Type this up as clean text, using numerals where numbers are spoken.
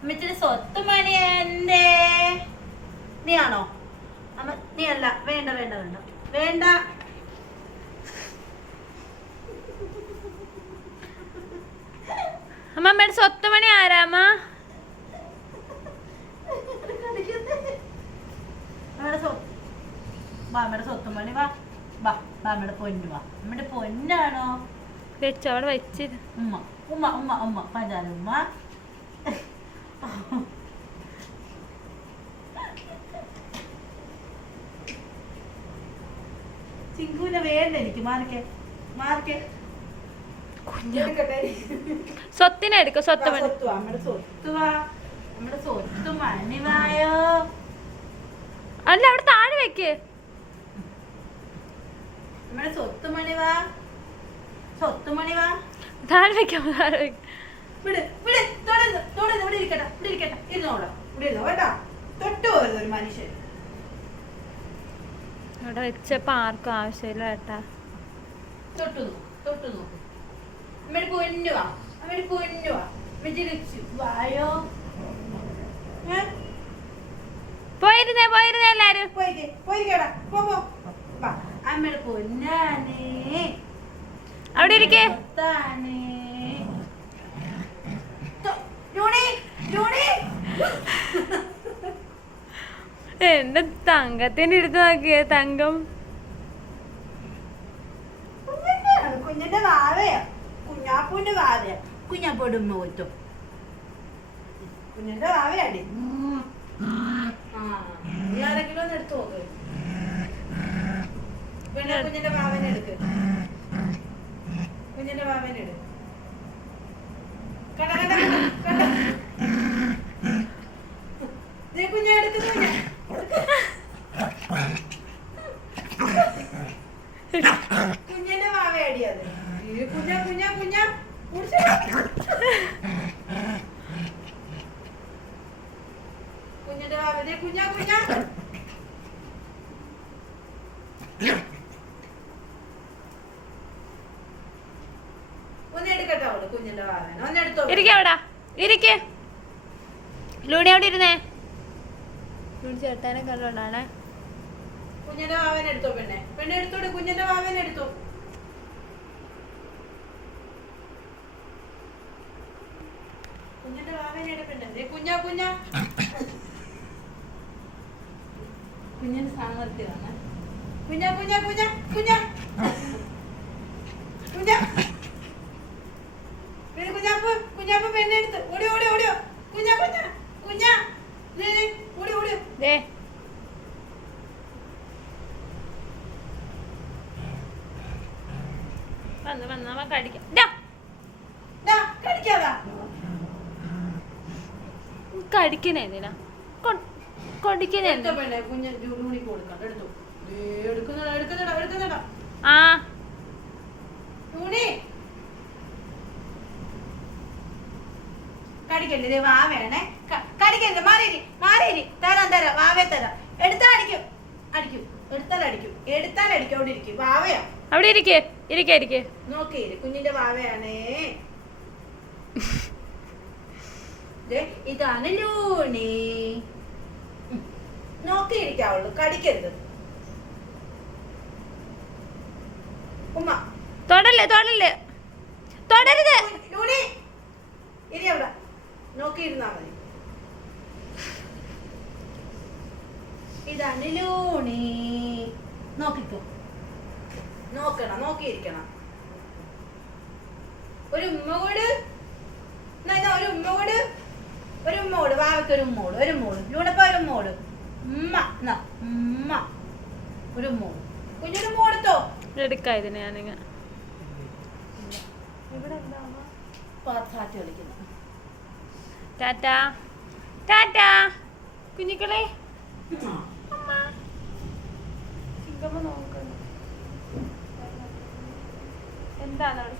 അമ്മച്ചിരി സ്വത്ത് മണി എന്തേ? നീ ആണോ? അമ്മ നീ അല്ല. വേണ്ട വേണ്ട വേണ്ട വേണ്ട. അമ്മമ്മയുടെ സ്വത്ത് മണി ആരാമ്മ? അമ്മയുടെ സ്വത്തുമണി വാ വാ. അമ്മയുടെ പൊന്നു വാ. അമ്മയുടെ പൊന്നാണോ? വെച്ചവിടെ വെച്ചിത്. ഉമ്മ ഉമ്മ ഉമ്മ ഉമ്മ പഞ്ചാര ഉമ്മ. ചിങ്കുവിനെ വേണ്ട എനിക്ക്. മാറിക്കേ മാറിക്കേ. സ്വത്തിനെ എടുക്ക. സ്വത്ത് മണി. അമ്മയുടെ സ്വത്ത് വാ. നമ്മുടെ സ്വത്ത് മണി വായോ. അല്ല അവിടെ താഴെ വെക്ക്. നമ്മുടെ സ്വത്ത് മണി വാ. സ്വത്ത് മണി വാ. താഴെ വെക്കാം. താഴെ വെക്ക. വിട് വിട്. തൊടരുത് തൊടരുത്. ഇവിടെ ഇരിക്കട്ടെ ഇവിടെ ഇരിക്കട്ടെ. ഇരുന്നോളൂ ഇവിടെ ഇരുന്നോ കേട്ടാ. തൊട്ട് പോരുത് ഒരു മനുഷ്യൻ. ഇവിടെ വെച്ചപ്പോ ആർക്കും ആവശ്യമില്ല കേട്ടാ. തൊട്ടു നോക്ക് തൊട്ടു നോക്ക്. അമ്മയുടെ പൊന്നു വാ. അമ്മയുടെ പൊന്നു വാ. വിചരിച്ചു വായോ. പോയിരുന്നേ പോയിരുന്നേ എല്ലാരും. പോയിക്കേ പോയിക്കേടാ. പോ പോ. വാ. അമ്മയുടെ പൊന്നാനേ. അവിടെ ഇരിക്കേ. എന്റെ തങ്കത്തിന്റെ എടുത്ത് നോക്കിയേ. തങ്കം കുഞ്ഞിന്റെ വാവയാ. കുഞ്ഞാപ്പൂന്റെ വാവയാ. കുഞ്ഞാപ്പോട് ഉമ്മ കൊടുത്തു. കുഞ്ഞിന്റെ വാവയാടി. നീ ആരെങ്കിലും ഒന്ന് എടുത്തു നോക്ക്. പിന്നെ കുഞ്ഞിന്റെ വാവനെ എടുക്ക്. കുഞ്ഞിന്റെ വാവനെ എടുക്ക്. കണ്ട കണ്ട കണ്ട. കുഞ്ഞാ എടുക്കുന്ന കുഞ്ഞിന്റെ വാവയാടി അത്. കുഞ്ഞ കുഞ്ഞ കുഞ്ഞ കുഞ്ഞിന്റെ വാവ. കുഞ്ഞ കുഞ്ഞ ഒന്നെടുക്കട്ടെ. അവള് കുഞ്ഞിന്റെ വാവനെ ഒന്നെടുത്തോ. ഇരിക്കേ. അവിടെ ഇരിക്കേ. ലൂണി അവിടെ ഇരുന്നേ. ലൂണി ചേട്ടാനെ കണ്ടോണ്ടാണ്. കുഞ്ഞിന്റെ വാവനെ എടുത്തോ. പെണ്ണെ പെണ്ണെ എടുത്തോട്. കുഞ്ഞിന്റെ വാവനെ എടുത്തോ. കുഞ്ഞിന്റെ വാവനെ എടുപ്പണ്ടേ. കുഞ്ഞാ കുഞ്ഞ കുഞ്ഞിന്റെ സാമർത്ഥ്യമാണ്. കുഞ്ഞ കുഞ്ഞ കുഞ്ഞ കുഞ്ഞ കുഞ്ഞ കുഞ്ഞാപ്പ് കുഞ്ഞാപ്പ് പെണ്ണെ എടുത്ത് ഓടി ഓടി ഓടിയോ. കുഞ്ഞ കുഞ്ഞ കുഞ്ഞ ഓടി ഓടിയോ. വന്ന് വന്നവ കടിക്കാം. കടിക്കാതാ. കടിക്കണേ എന്തിനാ? കൊടിക്കണേ. കുഞ്ഞ് ജൂണി കൊടുക്കാം. എടുത്തു എടുക്കുന്നടാ എടുക്കുന്നടാ എടുക്കുന്നടാ. ആ ജൂണി കടിക്കല്ലേ. വാവേണേ. കടിക്കല്ലേ. മാറിരി മാറിരി. തരാം തരാം. വാവേ തരാം. എടുത്താൽ അടിക്കും അടിക്കും. എടുത്താൽ അടിക്കും. എടുത്താൽ അടിക്കും. അവിടെ ഇരിക്കും. വാവയാ. അവിടെ ഇരിക്കേ. ഇരിക്കേ ഇരിക്കേ. നോക്കിയിരി. കുഞ്ഞിന്റെ വാവയാണേ. ഇതാണ് ലൂണി. നോക്കിയിരിക്കാവുള്ളൂ. കടിക്കരുത്. ഉമ്മ തൊടല്ലേ തൊടല്ലേ തൊടരുത്. ലൂണി ഇനി അവിടെ നോക്കിയിരുന്നാ മതി. ഇതാണ് ലൂണി. നോക്കിക്കോ. നോക്കണം. നോക്കിയിരിക്കണം. ഒരു ഉമ്മ കൂട്. ഒരു ഉമ്മ കൂട്. ഒരു ഉമ്മ കൂട്. വാവയ്ക്ക് ഒരു ഉമ്മ കൂട്. ഒരു മോള്. ലൂണപ്പ ഒരു ഉമ്മ കൂട്. ഉമ്മ ഉമ്മ ഒരു മോള്. കുഞ്ഞൊരു മോളെടുത്തോ. എടുക്കാം ഇതിന് ഞാനിങ്ങ. കളിക്കുന്നു. ടാറ്റാ ടാറ്റാ കുഞ്ഞിക്കളെ. എന്താണ് അവിടെ